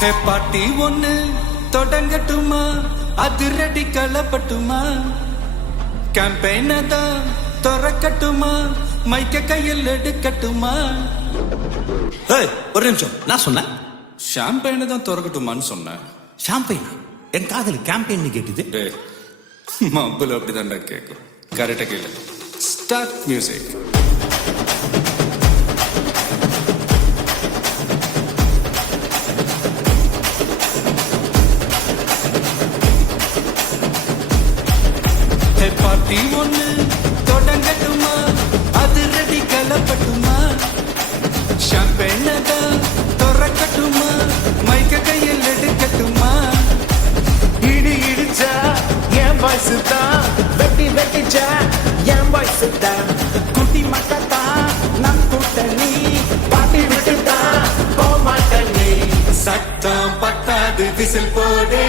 ஹே பாட்டி ஒண்ணு தொடங்கட்டுமா, அதிரடி களப்பட்டுமா, கேம்பெயின தான் திறக்கட்டுமா, மைக்க கையில் எடுக்கட்டுமா. ஒரு நிமிஷம், நான் சொன்னேன் ஷாம்பெயினை தான் திறக்கட்டுமான்னு சொன்னேன். ஷாம்பெயினா? என் காதல் கேம்பெயின் கேட்டுது. மబ్బுல அப்படிதான்டா கேட்கும். கரெக்டா கேளு. Start music. பாட்டி ஒண்ணு தொடங்கட்டுமா, அதிரடி கலப்பட்டுமா, ஷாம்பெயினை தான் திறக்கட்டுமா, மைக்க கையில் எடுக்கட்டுமா. இடி இடிச்சா என் வாய்ஸ் தான், வெட்டி வெட்டிச்சா என் வாய்ஸ் தான், குட்டி மக்கத்தான் நம் கூட்டணி, பாட்டி விட்டுதான் போமாட்டணி. சட்டம் பத்தாது விசில் போடு,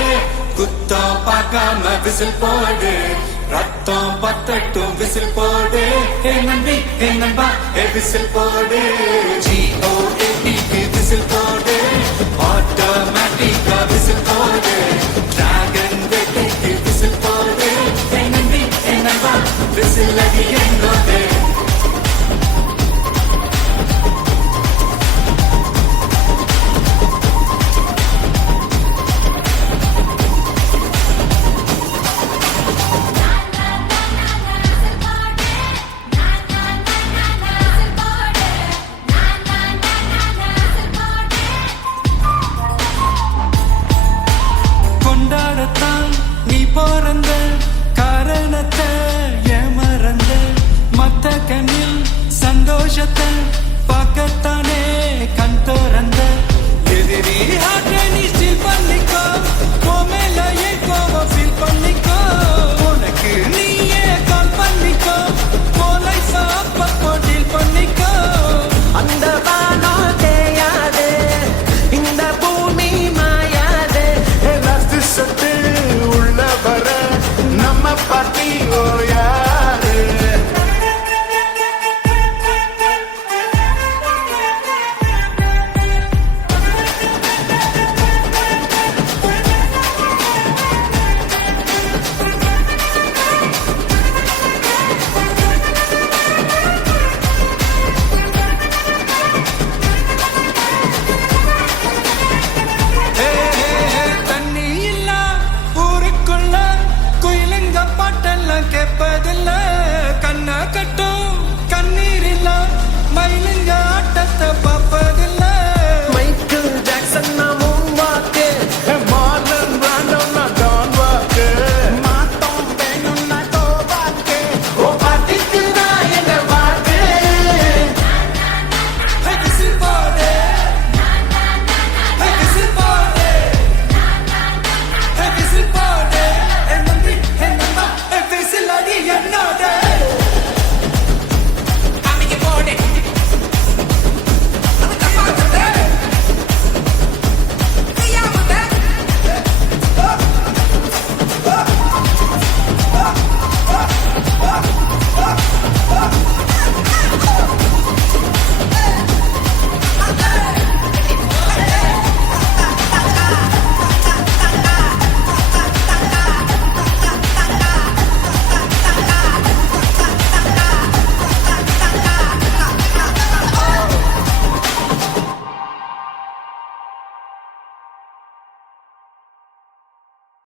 குத்தம் பார்க்காம விசில் போடு, ரத்தம் பத்தட்டும் விசில் போடு, ஹே நம்பி ஹே நம்பா ஹே விசில் போடு, GOATக்கு விசில் போடு, ஆட்டோமேட்டிக்கா விசில் போடு, டிராகன் வேட்டைக்கு விசில் போடு, ஹே நம்பி ஹே நம்பா விசில் அடி என்னோடு. கொண்டாடத்தான் நீ பிறந்த காரணத்தை ஏமறந்த, மத்த கண்ணில் சந்தோஷத்தை